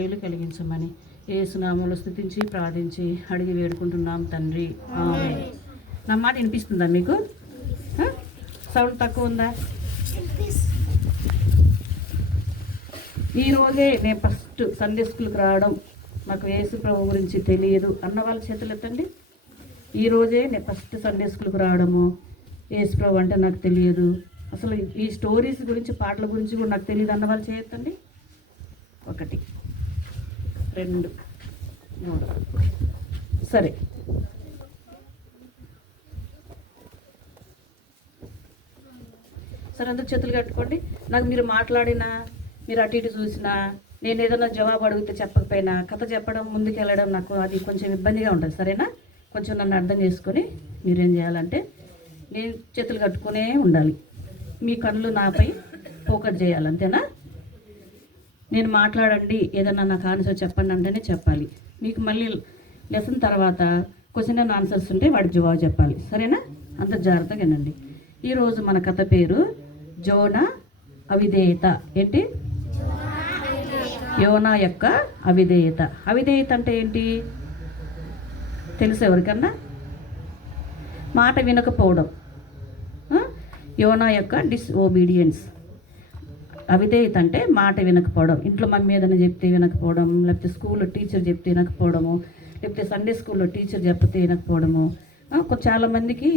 మేలు కలిగించమని యేసునామములో స్తుతించి ప్రార్థించి అడిగి వేడుకుంటున్నాం తండ్రి, ఆమేన్. నా మాట వినిపిస్తుందా మీకు? సౌండ్ తక్కువ ఉందా? ఈరోజే నేను ఫస్ట్ సండే స్కూల్కి రావడం, నాకు యేసు ప్రభు గురించి తెలియదు అన్న వాళ్ళ చేతులు ఎత్తండి. ఈరోజే నేను ఫస్ట్ సండే స్కూల్కి రావడము, యేసు ప్రభు అంటే నాకు తెలియదు, అసలు ఈ స్టోరీస్ గురించి పాటల గురించి కూడా నాకు తెలియదు అన్న వాళ్ళు చేయొద్దండి. 1 2 3 సరే. సరే, అందరు చేతులు కట్టుకోండి. నాకు మీరు మాట్లాడినా, మీరు అటు ఇటు చూసినా, నేను ఏదైనా జవాబు అడిగితే చెప్పకపోయినా, కథ చెప్పడం ముందుకు వెళ్ళడం నాకు అది కొంచెం ఇబ్బందిగా ఉంటుంది. సరేనా? కొంచెం నన్ను అర్థం చేసుకొని మీరేం చేయాలంటే, నేను చేతులు కట్టుకునే ఉండాలి, మీ కళ్ళు నాపై ఫోకస్ చేయాలి, అంతేనా? నేను మాట్లాడండి, ఏదన్నా నాకు ఆన్సర్ చెప్పండి అంటేనే చెప్పాలి. మీకు మళ్ళీ లెసన్ తర్వాత క్వశ్చన్ అండ్ ఆన్సర్స్ ఉంటే వాడికి జవాబు చెప్పాలి. సరేనా? అంత జాగ్రత్తగా వినండి. ఈరోజు మన కథ పేరు జోనా అవిధేయత. ఏంటి? యోనా యొక్క అవిధేయత. అవిధేయత అంటే ఏంటి తెలుసు ఎవరికన్నా? మాట వినకపోవడం. యోనా యొక్క డిస్ఓబీడియన్స్. అవిధేయత అంటే మాట వినకపోవడం. ఇంట్లో మమ్మీ ఏదైనా చెప్తే వినకపోవడం, లేకపోతే స్కూల్లో టీచర్ చెప్తే వినకపోవడము, లేకపోతే సండే స్కూల్లో టీచర్ చెప్తే వినకపోవడము. చాలామందికి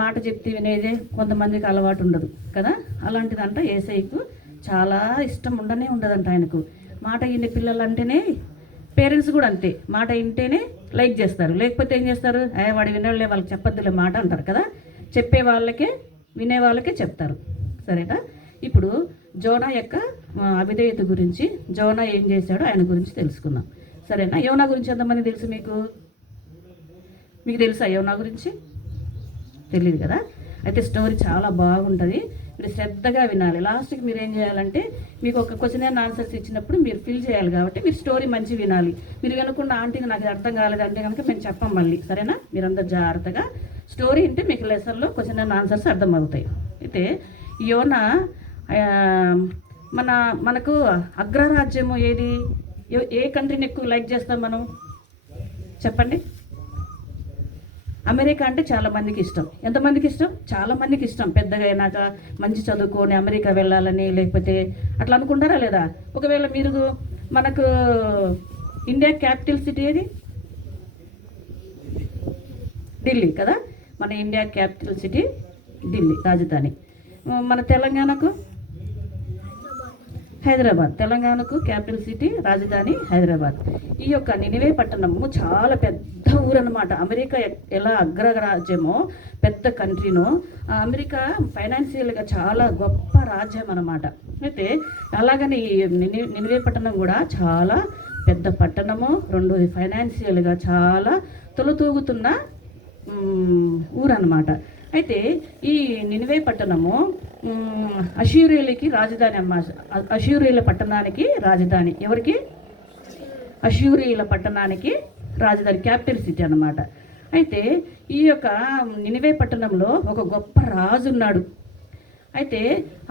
మాట చెప్తే వినేదే కొంతమందికి అలవాటు ఉండదు కదా. అలాంటిదంట యేసయ్యకు చాలా ఇష్టం ఉండదంట ఆయనకు. మాట వినే పిల్లలు అంటేనే, పేరెంట్స్ కూడా అంతే, మాట వింటేనే లైక్ చేస్తారు, లేకపోతే ఏం చేస్తారు, వాడు వినలే వాళ్ళకి చెప్పొద్దులే మాట అంటారు కదా. చెప్పే వాళ్ళకే, వినే వాళ్ళకే చెప్తారు. సరేనా? ఇప్పుడు జోనా యొక్క అవిధేయత గురించి, జోనా ఏం చేశాడో ఆయన గురించి తెలుసుకుందాం. సరేనా? యోనా గురించి ఎంతమంది తెలుసు మీకు? మీకు తెలుసా యోనా గురించి? తెలియదు కదా. అయితే స్టోరీ చాలా బాగుంటుంది, మీరు శ్రద్ధగా వినాలి. లాస్ట్కి మీరు ఏం చేయాలంటే, మీకు ఒక క్వశ్చన్ అండ్ ఆన్సర్స్ ఇచ్చినప్పుడు మీరు ఫిల్ చేయాలి కాబట్టి మీరు స్టోరీ మంచి వినాలి. మీరు వినకుండా ఆంటీ నాకు అర్థం కాలేదంటే కనుక మేము చెప్పాం మళ్ళీ. సరేనా? మీరందరూ జాగ్రత్తగా స్టోరీ అంటే మీకు లెసన్లో క్వశ్చన్ అండ్ ఆన్సర్స్ అర్థమవుతాయి. అయితే యోనా మనకు అగ్రరాజ్యము ఏది? ఏ కంట్రీని ఎక్కువ లైక్ చేస్తాం మనం? చెప్పండి. అమెరికా అంటే చాలా మందికి ఇష్టం. ఎంతమందికి ఇష్టం? చాలా మందికి ఇష్టం. పెద్దగా అయినాక మంచి చదువుకొని అమెరికా వెళ్ళాలని, లేకపోతే అట్లా అనుకుంటారా లేదా? ఒకవేళ మీరు, మనకు ఇండియా క్యాపిటల్ సిటీ ఏది? ఢిల్లీ కదా. మన ఇండియా క్యాపిటల్ సిటీ ఢిల్లీ, రాజధాని. మన తెలంగాణకు హైదరాబాద్. తెలంగాణకు క్యాపిటల్ సిటీ, రాజధాని హైదరాబాద్. ఈ యొక్క నినివే పట్టణము చాలా పెద్ద ఊరు అనమాట. అమెరికా ఎలా అగ్రరాజ్యమో, పెద్ద కంట్రీనో, అమెరికా ఫైనాన్షియల్గా చాలా గొప్ప రాజ్యం అనమాట. అయితే అలాగని నినివే పట్టణం కూడా చాలా పెద్ద పట్టణము, రెండోది ఫైనాన్షియల్గా చాలా తొలతూగుతున్న ఊరు అనమాట. అయితే ఈ నినివే పట్టణము అష్షూరీయులకి రాజధాని అమ్మ. అష్షూరీయుల పట్టణానికి రాజధాని. ఎవరికి? అష్షూరీయుల పట్టణానికి రాజధాని, క్యాపిటల్ సిటీ అన్నమాట. అయితే ఈ యొక్క నినివే పట్టణంలో ఒక గొప్ప రాజు ఉన్నాడు. అయితే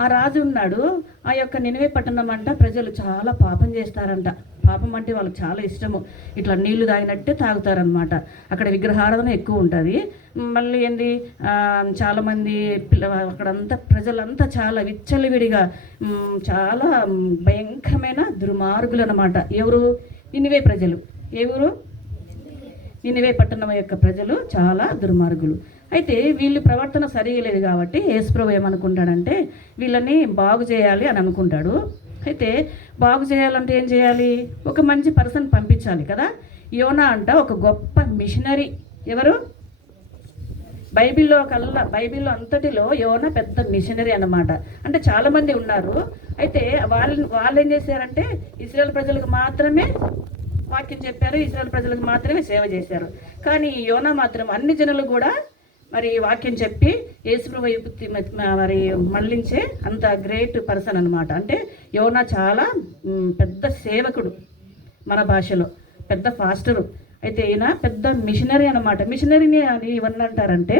ఆ రాజు ఉన్నాడు. ఆ యొక్క నినివే పట్టణం అంట ప్రజలు చాలా పాపం చేస్తారంట. పాపం అంటే వాళ్ళకి చాలా ఇష్టము. ఇట్లా నీళ్లు తాగినట్టే తాగుతారనమాట. అక్కడ విగ్రహారాధన ఎక్కువ ఉంటుంది. మళ్ళీ ఏంది, చాలామంది అక్కడంతా ప్రజలంతా చాలా విచ్చలవిడిగా, చాలా భయంకరమైన దుర్మార్గులు అనమాట. ఎవరు? నినివే ప్రజలు. ఎవరు? నినివే పట్టణం యొక్క ప్రజలు చాలా దుర్మార్గులు. అయితే వీళ్ళు ప్రవర్తన సరిగలేదు కాబట్టి యేసుప్రభు ఏమనుకుంటాడంటే, వీళ్ళని బాగు చేయాలి అని అనుకుంటాడు. అయితే బాగు చేయాలంటే ఏం చేయాలి? ఒక మంచి పర్సన్ పంపించాలి కదా. యోనా అంట ఒక గొప్ప మిషనరీ. ఎవరు? బైబిల్లో అంతటిలో యోనా పెద్ద మిషనరీ అన్నమాట. అంటే చాలామంది ఉన్నారు. అయితే వాళ్ళు ఏం చేశారంటే, ఇశ్రాయేల్ ప్రజలకు మాత్రమే వాక్యం చెప్పారు, ఇశ్రాయేల్ ప్రజలకు మాత్రమే సేవ చేశారు. కానీ యోనా మాత్రం అన్ని జనులు కూడా మరి వాక్యం చెప్పి యేసుప్రభు మరి మళ్ళించే అంత గ్రేట్ పర్సన్ అనమాట. అంటే యోనా చాలా పెద్ద సేవకుడు, మన భాషలో పెద్ద ఫాస్టరు. అయితే ఈయన పెద్ద మిషనరీ అనమాట. మిషనరీని అని ఇవన్నీ అంటారంటే,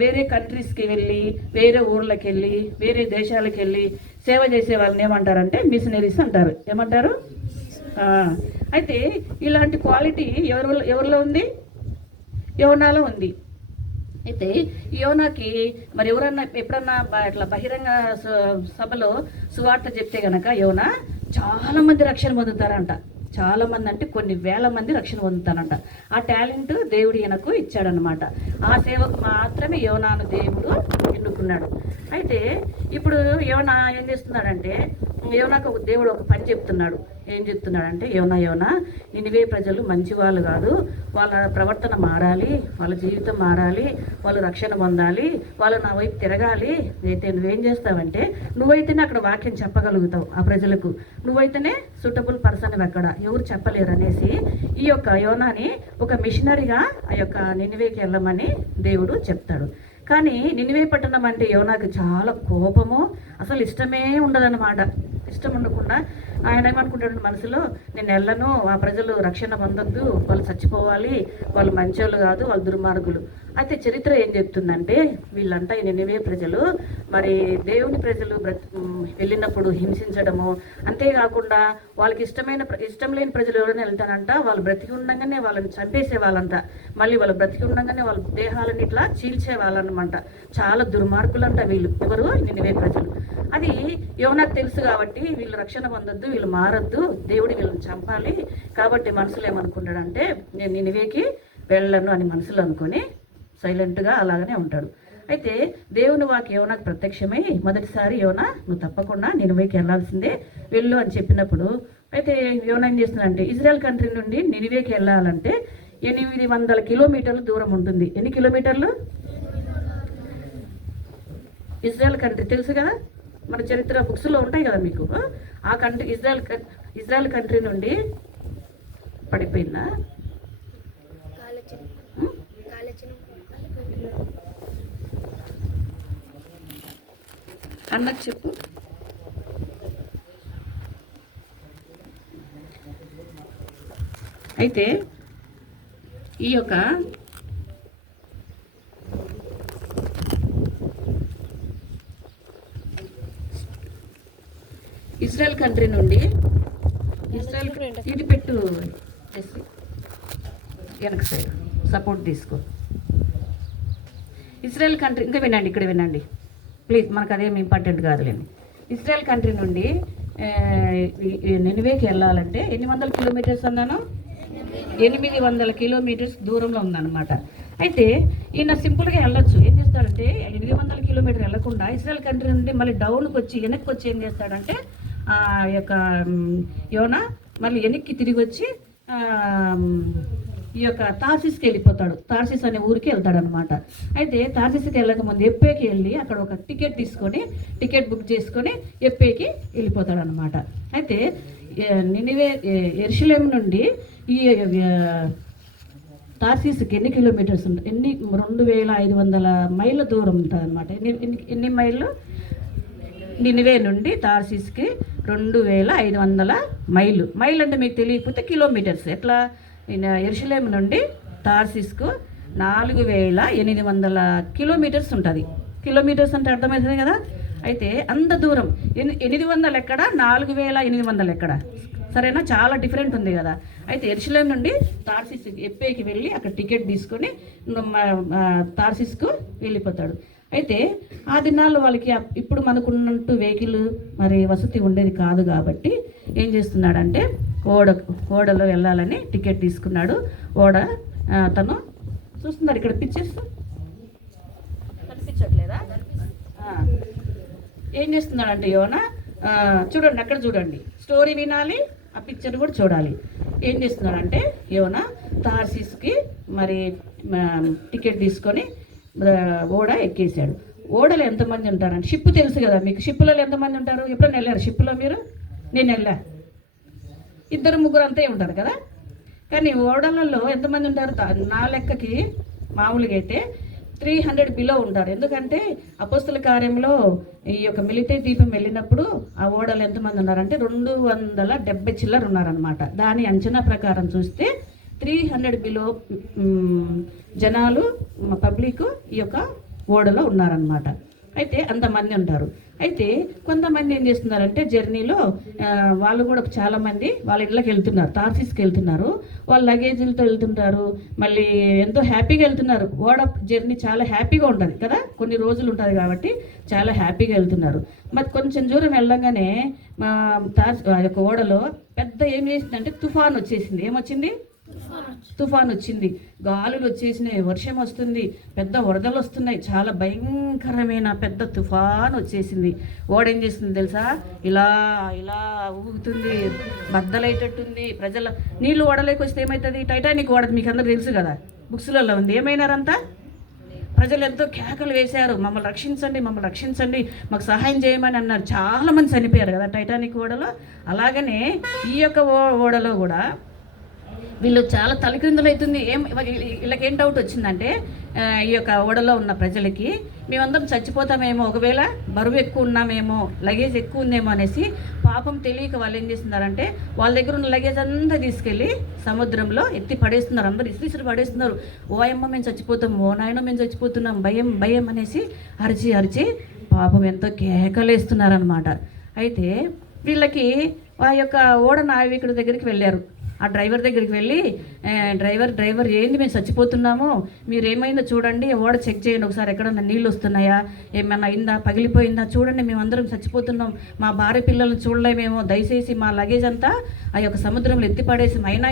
వేరే కంట్రీస్కి వెళ్ళి, వేరే ఊర్లకు వెళ్ళి, వేరే దేశాలకు వెళ్ళి సేవ చేసే వాళ్ళని ఏమంటారంటే మిషనరీస్ అంటారు. ఏమంటారు? అయితే ఇలాంటి క్వాలిటీ ఎవరిలో ఉంది? యోనాలో ఉంది. అయితే యోనాకి మరి ఎవరన్నా ఎప్పుడన్నా ఇట్లా బహిరంగ సభలో సువార్త చెప్తే గనక యోనా చాలా మంది రక్షణ పొందుతారంట. చాలా మంది అంటే కొన్ని వేల మంది రక్షణ పొందుతారంట. ఆ టాలెంట్ దేవుడు ఈయనకు ఇచ్చాడనమాట. ఆ సేవకు మాత్రమే యోనాను దేవుడు ఎన్నుకున్నాడు. అయితే ఇప్పుడు యోనా ఏం చేస్తున్నాడంటే, యోనాకు దేవుడు ఒక పని చెప్తున్నాడు. ఏం చెప్తున్నాడంటే, యోనా నినివే ప్రజలు మంచి వాళ్ళు కాదు, వాళ్ళ ప్రవర్తన మారాలి, వాళ్ళ జీవితం మారాలి, వాళ్ళు రక్షణ పొందాలి, వాళ్ళు నా వైపు తిరగాలి. అయితే నువ్వేం చేస్తావంటే, నువ్వైతేనే అక్కడ వాక్యం చెప్పగలుగుతావు ఆ ప్రజలకు, నువ్వైతేనే సూటబుల్ పర్సన్ అక్కడ, ఎవరు చెప్పలేరు అనేసి ఈ యొక్క యోనాని ఒక మిషనరీగా ఆ యొక్క నినివేకి వెళ్ళమని దేవుడు చెప్తాడు. కానీ నినివే పట్టణం అంటే యోనాకు చాలా కోపము, అసలు ఇష్టమే ఉండదన్నమాట. ఇష్టం ఉండకుండా ఆయన ఏమనుకుంటాడు మనసులో, నేను వెళ్ళను, ఆ ప్రజలు రక్షణ పొందొద్దు, వాళ్ళు చచ్చిపోవాలి, వాళ్ళు మంచోళ్ళు కాదు, వాళ్ళు దుర్మార్గులు. అయితే చరిత్ర ఏం చెప్తుందంటే, వీళ్ళంతా ఈ నినివే ప్రజలు మరి దేవుని ప్రజలు వెళ్ళినప్పుడు హింసించడము, అంతేకాకుండా వాళ్ళకి ఇష్టం లేని ప్రజలు ఎవరైనా వెళ్తానంట, వాళ్ళు బ్రతికి ఉండగానే వాళ్ళని చంపేసే వాళ్ళంట, మళ్ళీ వాళ్ళు బ్రతికి ఉండగానే వాళ్ళ దేహాలను ఇట్లా చీల్చే వాళ్ళనమాట. చాలా దుర్మార్గులంట వీళ్ళు, ఎవరు? నినివే ప్రజలు. అది యోనాకు తెలుసు కాబట్టి వీళ్ళు రక్షణ పొందొద్దు, వీళ్ళు మారొద్దు, దేవుడు వీళ్ళని చంపాలి. కాబట్టి మనసులో ఏమనుకుంటాడంటే, నేను నినివేకి వెళ్ళను అని మనసులో అనుకొని సైలెంట్గా అలాగనే ఉంటాడు. అయితే దేవుని వాక్యం యోనాకు ప్రత్యక్షమై మొదటిసారి యోనా నువ్వు తప్పకుండా నినివేకి వెళ్ళాల్సిందే, వెళ్ళు అని చెప్పినప్పుడు, అయితే యోనా ఏం చేస్తున్నాడంటే, ఇజ్రాయెల్ కంట్రీ నుండి నినివేకి వెళ్ళాలంటే 800 కిలోమీటర్లు దూరం ఉంటుంది. ఎన్ని కిలోమీటర్లు? ఇజ్రాయెల్ కంట్రీ తెలుసు కదా, మన చరిత్ర బుక్స్లో ఉంటాయి కదా మీకు. ఆ కంట్రీ ఇజ్రాయెల్ కంట్రీ నుండి పడిపోయిందా? అన్నకు చెప్పు. అయితే ఈ యొక్క ఇజ్రాయెల్ కంట్రీ నుండి ఇది పెట్టు వెనక సైడ్ సపోర్ట్ తీసుకో. ఇజ్రాయెల్ కంట్రీ, ఇంకా వినండి, ఇక్కడ వినండి ప్లీజ్, మనకు అదేమి ఇంపార్టెంట్ కాదులేండి. ఇజ్రాయెల్ కంట్రీ నుండి నినివేకి వెళ్ళాలంటే ఎన్ని వందల కిలోమీటర్స్ అన్నాను? 800 కిలోమీటర్స్ దూరంలో ఉందన్నమాట. అయితే ఈయన సింపుల్గా వెళ్ళొచ్చు. ఏం చేస్తాడంటే 800 కిలోమీటర్ వెళ్ళకుండా ఇజ్రాయెల్ కంట్రీ నుండి మళ్ళీ డౌన్కి వచ్చి వెనక్కి వచ్చి ఏం చేస్తాడంటే, ఆ యొక్క యోనా మళ్ళీ వెనక్కి తిరిగి వచ్చి ఈ యొక్క తార్సిస్కి వెళ్ళిపోతాడు. తార్సిస్ అనే ఊరికి వెళ్తాడనమాట. అయితే తార్సిస్కి వెళ్ళకముందు ఎప్పేకి వెళ్ళి అక్కడ ఒక టికెట్ బుక్ చేసుకొని ఎప్పేకి వెళ్ళిపోతాడనమాట. అయితే నినివే యెరూషలేము నుండి ఈ తార్సిస్కి ఎన్ని కిలోమీటర్స్ ఉంటాయి? 2500 మైళ్ళ దూరం ఉంటుంది అనమాట. ఎన్ని మైళ్ళు? నినివే నుండి తార్సిస్కి 2500 మైళ్ళు. మైళ్ళు అంటే మీకు తెలియకపోతే కిలోమీటర్స్. ఎట్లా? యెరూషలేము నుండి తార్సిస్కు 4800 కిలోమీటర్స్ ఉంటుంది. కిలోమీటర్స్ అంటే అర్థమవుతుంది కదా. అయితే అంత దూరం 800 ఎక్కడ, 4800 ఎక్కడ? సరేనా, చాలా డిఫరెంట్ ఉంది కదా. అయితే యెరూషలేము నుండి తార్సిస్ ఎప్పేకి వెళ్ళి అక్కడ టికెట్ తీసుకొని తార్సిస్కు వెళ్ళిపోతాడు. అయితే ఆ దినాల్లో వాళ్ళకి ఇప్పుడు మనకున్నట్టు వెహికల్ మరి వసతి ఉండేది కాదు కాబట్టి ఏం చేస్తున్నాడంటే ఓడలో వెళ్ళాలని టికెట్ తీసుకున్నాడు. ఓడ తను చూస్తున్నారు ఇక్కడ పిక్చర్స్ కనిపించట్లేదా? ఏం చేస్తున్నాడంటే యోనా చూడండి, అక్కడ చూడండి, స్టోరీ వినాలి, ఆ పిక్చర్ కూడా చూడాలి. ఏం చేస్తున్నాడంటే యోనా తార్సిస్కి మరి టికెట్ తీసుకొని ఓడ ఎక్కేసాడు. ఓడలో ఎంతమంది ఉంటారంటే, షిప్ తెలుసు కదా మీకు, షిప్పులలో ఎంతమంది ఉంటారు? ఎప్పుడైనా వెళ్ళారు షిప్పులో మీరు? నేను వెళ్ళా. 2-3 అంతే ఉంటారు కదా. కానీ ఓడలలో ఎంతమంది ఉంటారు? నా లెక్కకి మామూలుగా అయితే 300 బిలో ఉంటారు. ఎందుకంటే అపోస్తల కార్యంలో ఈ యొక్క మిలిటరీ దీపం వెళ్ళినప్పుడు ఆ ఓడలు ఎంతమంది ఉన్నారంటే 270 చిల్లర ఉన్నారనమాట. దాని అంచనా ప్రకారం చూస్తే 300 బిలో జనాలు పబ్లిక్ ఈ యొక్క ఓడలో ఉన్నారనమాట. అయితే అంతమంది ఉంటారు. అయితే కొంతమంది ఏం చేస్తున్నారంటే జర్నీలో వాళ్ళు కూడా చాలామంది వాళ్ళ ఇళ్ళకి వెళ్తున్నారు, తార్సిస్కి వెళ్తున్నారు, వాళ్ళ లగేజీలతో వెళ్తుంటారు, మళ్ళీ ఎంతో హ్యాపీగా వెళ్తున్నారు. ఓడ జర్నీ చాలా హ్యాపీగా ఉంటుంది కదా, కొన్ని రోజులు ఉంటుంది కాబట్టి చాలా హ్యాపీగా వెళ్తున్నారు. మరి కొంచెం దూరం వెళ్ళగానే ఆ యొక్క ఓడలో పెద్ద ఏం చేసిందంటే తుఫాన్ వచ్చేసింది. ఏమొచ్చింది? తుఫాన్ వచ్చింది, గాలులు వచ్చేసినాయి, వర్షం వస్తుంది, పెద్ద వరదలు వస్తున్నాయి, చాలా భయంకరమైన పెద్ద తుఫాన్ వచ్చేసింది. ఓడ ఏం చేస్తుంది తెలుసా? ఇలా ఇలా ఊగుతుంది, బద్దలైటట్టుంది. ప్రజల నీళ్లు ఓడలేకి వస్తే ఏమవుతుంది? టైటానిక్ ఓడది మీకు అందరూ తెలుసు కదా, బుక్స్లలో ఉంది. ఏమైనారంతా ప్రజలు ఎంతో కేకలు వేశారు, మమ్మల్ని రక్షించండి, మమ్మల్ని రక్షించండి, మాకు సహాయం చేయమని అన్నారు. చాలామంది చనిపోయారు కదా టైటానిక్ ఓడలో. అలాగనే ఈ యొక్క ఓడలో కూడా వీళ్ళు చాలా తలక్రిందులు అవుతుంది. వీళ్ళకి ఏం డౌట్ వచ్చిందంటే ఈ యొక్క ఓడలో ఉన్న ప్రజలకి మేమందరం చచ్చిపోతామేమో, ఒకవేళ బరువు ఎక్కువ ఉన్నామేమో, లగేజ్ ఎక్కువ ఉందేమో అనేసి పాపం తెలియక వాళ్ళు ఏం చేస్తున్నారంటే వాళ్ళ దగ్గర ఉన్న లగేజ్ అంతా తీసుకెళ్ళి సముద్రంలో ఎత్తి పడేస్తున్నారు. అందరూ ఇసిరి పడేస్తున్నారు. ఓ అమ్మ మేము చచ్చిపోతాం, ఓ నాయన మేము చచ్చిపోతున్నాం, భయం భయం అనేసి అరిచి అరిచి పాపం ఎంతో కేకలేస్తున్నారనమాట. అయితే వీళ్ళకి ఆ యొక్క ఓడ నావికుడి దగ్గరికి వెళ్ళారు. ఆ డ్రైవర్ దగ్గరికి వెళ్ళి డ్రైవర్ ఏంది మేము చచ్చిపోతున్నాము, మీరు ఏమైందో చూడండి, ఓడ చెక్ చేయండి ఒకసారి, ఎక్కడన్నా నీళ్ళు వస్తున్నాయా, ఏమైనా అయిందా, పగిలిపోయిందా చూడండి, మేము అందరం చచ్చిపోతున్నాం, మా భార్య పిల్లల్ని చూడలేమేమో, దయచేసి మా లగేజ్ అంతా ఆ యొక్క సముద్రంలో ఎత్తిపడేసి అయినా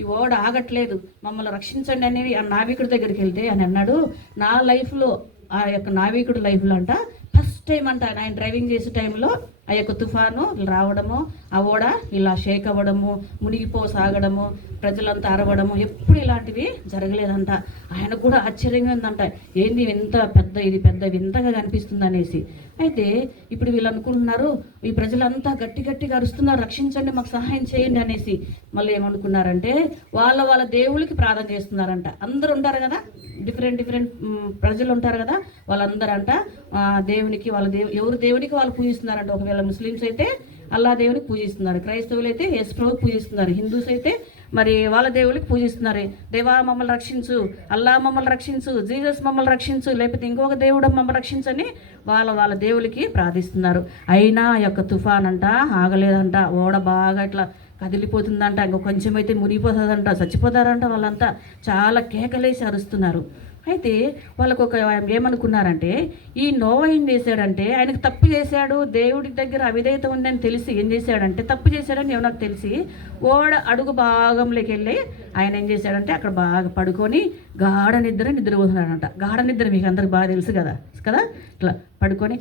ఈ ఓడ ఆగట్లేదు, మమ్మల్ని రక్షించండి అనేది ఆ నావికుడి దగ్గరికి వెళ్తే అని అన్నాడు. నా లైఫ్లో ఆ యొక్క నావికుడి లైఫ్లో అంట ఫస్ట్ టైం అంట ఆయన డ్రైవింగ్ చేసే టైంలో ఆ యొక్క తుఫాను రావడము, ఆ ఓడ ఇలా షేక్ అవ్వడము, మునిగిపోసాగడము, ప్రజలంతా అరవడము, ఎప్పుడు ఇలాంటివి జరగలేదంట. ఆయనకు కూడా ఆశ్చర్యంగా ఉందంట, ఏంది ఇంత పెద్ద వింతగా కనిపిస్తుంది అనేసి. అయితే ఇప్పుడు వీళ్ళు అనుకుంటున్నారు, ఈ ప్రజలంతా గట్టిగా అరుస్తున్నారు, రక్షించండి, మాకు సహాయం చేయండి అనేసి. మళ్ళీ ఏమనుకున్నారంటే వాళ్ళ దేవుడికి ప్రార్థన చేస్తున్నారంట. అందరూ ఉంటారు కదా, డిఫరెంట్ ప్రజలు ఉంటారు కదా, వాళ్ళందరంట దేవునికి ఎవరు దేవుడికి వాళ్ళు పూజిస్తున్నారంట. ఒకవేళ ముస్లిమ్స్ అయితే అల్లా దేవునికి పూజిస్తున్నారు, క్రైస్తవులు అయితే యేసు ప్రభువుకి పూజిస్తున్నారు, హిందూస్ అయితే మరి వాళ్ళ దేవుడికి పూజిస్తున్నారు. దేవా మమ్మల్ని రక్షించు, అల్లా మమ్మల్ని రక్షించు, జీసస్ మమ్మల్ని రక్షించు, లేకపోతే ఇంకొక దేవుడు మమ్మల్ని రక్షించని వాళ్ళ దేవుడికి ప్రార్థిస్తున్నారు. అయినా ఆ యొక్క తుఫాన్ అంట ఆగలేదంట. ఓడ బాగా ఇట్లా కదిలిపోతుందంట, ఇంకో కొంచెం అయితే మునిగిపోతుందంట, చచ్చిపోతారంట. వాళ్ళంతా చాలా కేకలేసి అరుస్తున్నారు. అయితే వాళ్ళకు ఏమనుకున్నారంటే ఈ నోవా ఏం చేశాడంటే ఆయనకు తప్పు చేశాడు, దేవుడి దగ్గర అవిధేయత ఉందని తెలిసి ఏం చేశాడంటే తప్పు చేశాడని నాకు తెలిసి ఓడ అడుగు భాగంలోకి వెళ్ళి ఆయన ఏం చేశాడంటే అక్కడ బాగా పడుకొని గాఢ నిద్రపోతున్నాడంట. గాఢ నిద్ర మీకు అందరికి బాగా తెలుసు కదా ఇట్లా పడుకొని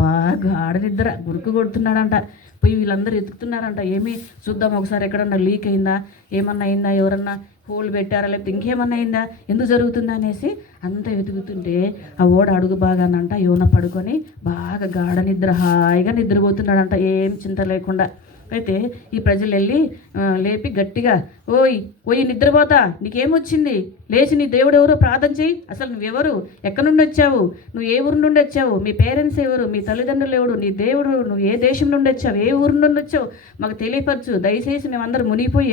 బాగా గాఢ నిద్ర గురుకు కొడుతున్నాడంట. పోయి వీళ్ళందరూ ఎత్తుకుతున్నారంట, ఏమి చూద్దాం ఒకసారి, ఎక్కడన్నా లీక్ అయిందా, ఏమన్నా అయిందా, ఎవరన్నా హోల్ పెట్టారా, లేకపోతే ఇంకేమన్నా అయిందా, ఎందుకు జరుగుతుందా అనేసి అంతా వెతుకుతుంటే ఆ ఓడ అడుగు బాగానంట యోన పడుకొని బాగా గాఢ నిద్ర హాయిగా నిద్రపోతున్నాడంట, ఏం చింత లేకుండా. అయితే ఈ ప్రజలు వెళ్ళి లేపి గట్టిగా, ఓయ్ నిద్రపోతా, నీకేమొచ్చింది, లేచి నీ దేవుడు ఎవరో ప్రార్థన చేయి, అసలు నువ్వెవరు, ఎక్కడి నుండి వచ్చావు, నువ్వు ఏ ఊరు నుండి వచ్చావు, మీ పేరెంట్స్ ఎవరు, మీ తల్లిదండ్రులు ఎవరు, నీ దేవుడు, నువ్వు ఏ దేశం నుండి వచ్చావు, ఏ ఊరు నుండి వచ్చావు, మాకు తెలియపరచు, దయచేసి మేమందరం మునిగిపోయి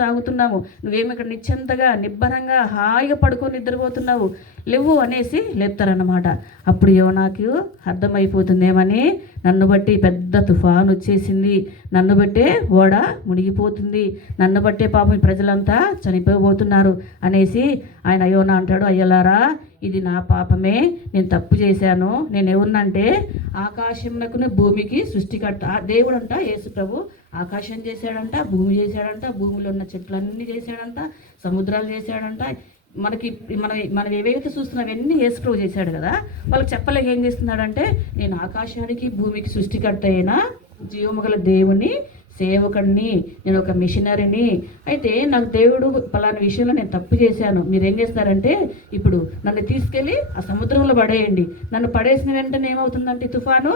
సాగుతున్నాము, నువ్వేమి ఇక్కడ నిశ్చంతగా నిబ్బరంగా హాయిగా పడుకొని నిద్రపోతున్నావు, లేవు అనేసి లేపుతారన్నమాట. అప్పుడు యోనాకు అర్థమైపోతుందేమని, నన్ను బట్టి పెద్ద తుఫాను వచ్చేసింది, నన్ను బట్టే ఓడ మునిగిపోతుంది, నన్ను బట్టే పాపం ప్రజలంతా చనిపోబోతున్నారు అనేసి ఆయన యోనా అంటాడు, అయ్యలారా ఇది నా పాపమే, నేను తప్పు చేశాను, నేను ఎవరినంటే ఆకాశంనకును భూమికి సృష్టికర్త. దేవుడు అంట యేసు ప్రభు ఆకాశం చేశాడంట, భూమి చేశాడంట, భూమిలో ఉన్న చెట్లన్నీ చేశాడంట, సముద్రాలు చేశాడంట. మనం ఏవైతే చూస్తున్నాం అవన్నీ యేసు ప్రభు చేశాడు కదా. వాళ్ళకి చెప్పలేక ఏం చేస్తున్నాడంటే నేను ఆకాశానికి భూమికి సృష్టికర్త అయిన జీవముగల దేవుని సేవకుడిని, నేను ఒక మిషనరీని. అయితే నాకు దేవుడు పలానా విషయంలో నేను తప్పు చేశాను, మీరేం చేస్తారంటే ఇప్పుడు నన్ను తీసుకెళ్ళి ఆ సముద్రంలో పడేయండి. నన్ను పడేసిన వెంటనే ఏమవుతుందంటే తుఫాను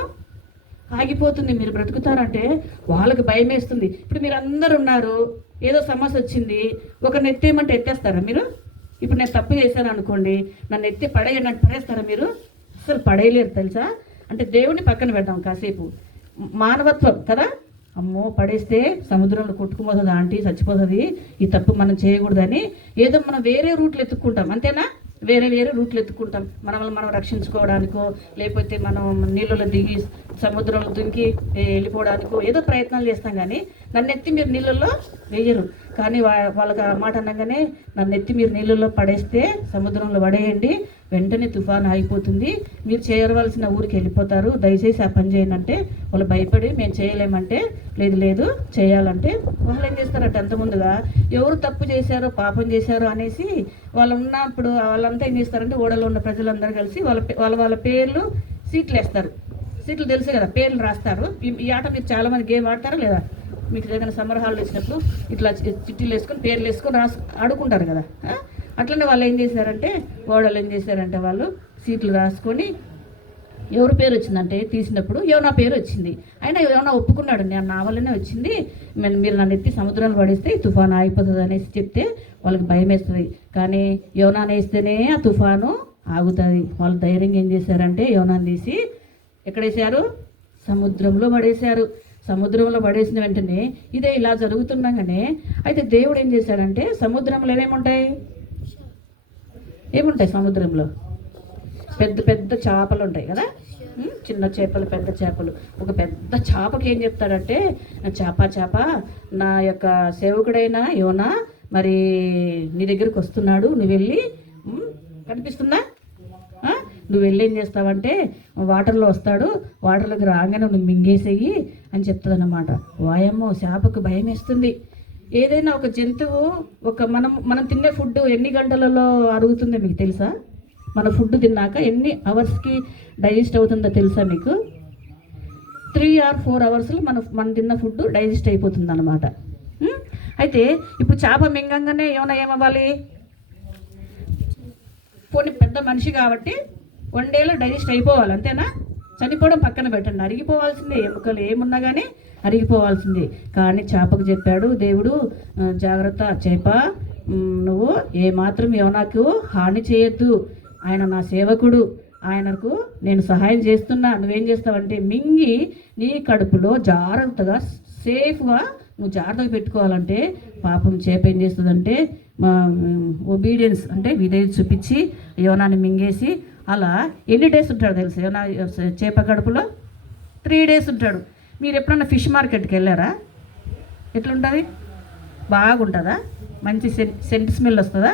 ఆగిపోతుంది, మీరు బ్రతుకుతారంటే వాళ్ళకి భయం వేస్తుంది. ఇప్పుడు మీరు అందరు ఉన్నారు, ఏదో సమస్య వచ్చింది, ఒకరిని ఎత్తేయమంటే ఎత్తేస్తారా మీరు? ఇప్పుడు నేను తప్పు చేశాను అనుకోండి, నన్ను ఎత్తి పడేయండి అంటే పడేస్తారా మీరు? అసలు పడేయలేరు తెలుసా. అంటే దేవుని పక్కన పెడదాం కాసేపు, మానవత్వం కదా, అమ్మో పడేస్తే సముద్రంలో కొట్టుకుపోతుంది, ఆంటీ చచ్చిపోతుంది, ఈ తప్పు మనం చేయకూడదని ఏదో మనం వేరే రూట్లు ఎత్తుక్కుంటాం, అంతేనా? వేరే వేరే రూట్లు ఎత్తుకుంటాం మనల్ని మనం రక్షించుకోవడానికో, లేకపోతే మనం నీళ్ళలో దిగి సముద్రంలో దుంకి వెళ్ళిపోవడానికో ఏదో ప్రయత్నాలు చేస్తాం. కానీ నన్ను ఎత్తి మీరు నీళ్ళల్లో వేయరు. కానీ వాళ్ళకి ఆ మాట అనగానే నన్ను ఎత్తి మీరు నీళ్ళల్లో పడేస్తే సముద్రంలో పడేయండి, వెంటనే తుఫాను ఆగిపోతుంది, మీరు చేయవలసిన ఊరికి వెళ్ళిపోతారు, దయచేసి ఆ పని చేయండి అంటే వాళ్ళు భయపడి మేము చేయలేమంటే లేదు లేదు చేయాలంటే వాళ్ళు ఏం చేస్తారంటే అంత ముందుగా ఎవరు తప్పు చేశారో పాపం చేశారో అనేసి వాళ్ళు ఉన్నప్పుడు వాళ్ళంతా ఏం చేస్తారంటే ఓడలో ఉన్న ప్రజలందరూ కలిసి వాళ్ళ పేర్లు సీట్లు వేస్తారు. సీట్లు తెలుసు కదా, పేర్లు రాస్తారు. ఈ ఆట మీరు చాలామంది గేమ్ ఆడతారా లేదా? మీకు ఏదైనా సమ్మర్ హాలిడేస్ వచ్చినప్పుడు ఇట్లా చిట్టీలు వేసుకొని పేర్లు వేసుకొని ఆడుకుంటారు కదా. అట్లనే వాళ్ళు ఏం చేశారంటే ఓడలు ఏం చేశారంటే వాళ్ళు సీట్లు రాసుకొని ఎవరి పేరు వచ్చిందంటే తీసినప్పుడు యోనా పేరు వచ్చింది. అయినా యోనా ఒప్పుకున్నాడు, నేను నా వల్లనే వచ్చింది, మీరు నన్ను ఎత్తి సముద్రంలో పడేస్తే తుఫాను ఆగిపోతుంది అనేసి చెప్తే వాళ్ళకి భయం వేస్తుంది. కానీ యోనాని వేస్తేనే ఆ తుఫాను ఆగుతుంది. వాళ్ళు ధైర్యంగా ఏం చేశారంటే యోనాని తీసి ఎక్కడేశారు? సముద్రంలో పడేశారు. సముద్రంలో పడేసిన వెంటనే ఇదే ఇలా జరుగుతుండగానే అయితే దేవుడు ఏం చేశాడంటే సముద్రంలో ఏముంటాయి సముద్రంలో? పెద్ద పెద్ద చేపలు ఉంటాయి కదా, చిన్న చేపలు పెద్ద చేపలు. ఒక పెద్ద చేపకి ఏం చెప్తాడంటే, చేప నా యొక్క సేవకుడైన యోనా మరి నీ దగ్గరికి వస్తున్నాడు, నువ్వు వెళ్ళి కనిపిస్తుందా, నువ్వు వెళ్ళి ఏం చేస్తావంటే వాటర్లో వస్తాడు, వాటర్లోకి రాగానే నువ్వు మింగేసేయి అని చెప్తుంది అన్నమాట. వాయమ్మో, చేపకు భయం వేస్తుంది. ఏదైనా ఒక జంతువు మనం తినే ఫుడ్ ఎన్ని గంటలలో అరుగుతుందో మీకు తెలుసా? మన ఫుడ్ తిన్నాక ఎన్ని అవర్స్కి డైజెస్ట్ అవుతుందో తెలుసా మీకు? 3 or 4 hours మనం తిన్న ఫుడ్ డైజెస్ట్ అయిపోతుంది అనమాట. అయితే ఇప్పుడు చేప మింగంగానే ఏమవ్వాలి? పోనీ పెద్ద మనిషి కాబట్టి 1 dayలో డైజెస్ట్ అయిపోవాలి, అంతేనా? చనిపోవడం పక్కన పెట్టండి, అరిగిపోవాల్సిందే, ఎముకలు ఏమున్నా కానీ అరిగిపోవాల్సిందే. కానీ చేపకు చెప్పాడు దేవుడు, జాగ్రత్త చేప, నువ్వు ఏమాత్రం యోనాకు హాని చేయొద్దు, ఆయన నా సేవకుడు, ఆయనకు నేను సహాయం చేస్తున్నా, నువ్వేం చేస్తావంటే మింగి నీ కడుపులో జాగ్రత్తగా సేఫ్గా నువ్వు జాగ్రత్తగా పెట్టుకోవాలంటే పాపం చేప ఏం చేస్తుందంటే ఒబీడియన్స్ అంటే విధేయత చూపించి యోనాని మింగేసి అలా ఎన్ని డేస్ ఉంటాడు తెలుసు యోనా చేప కడుపులో? 3 days ఉంటాడు. మీరు ఎప్పుడన్నా ఫిష్ మార్కెట్కి వెళ్ళారా? ఎట్లుంటుంది? బాగుంటుందా? మంచి సెంట్ స్మెల్ వస్తుందా?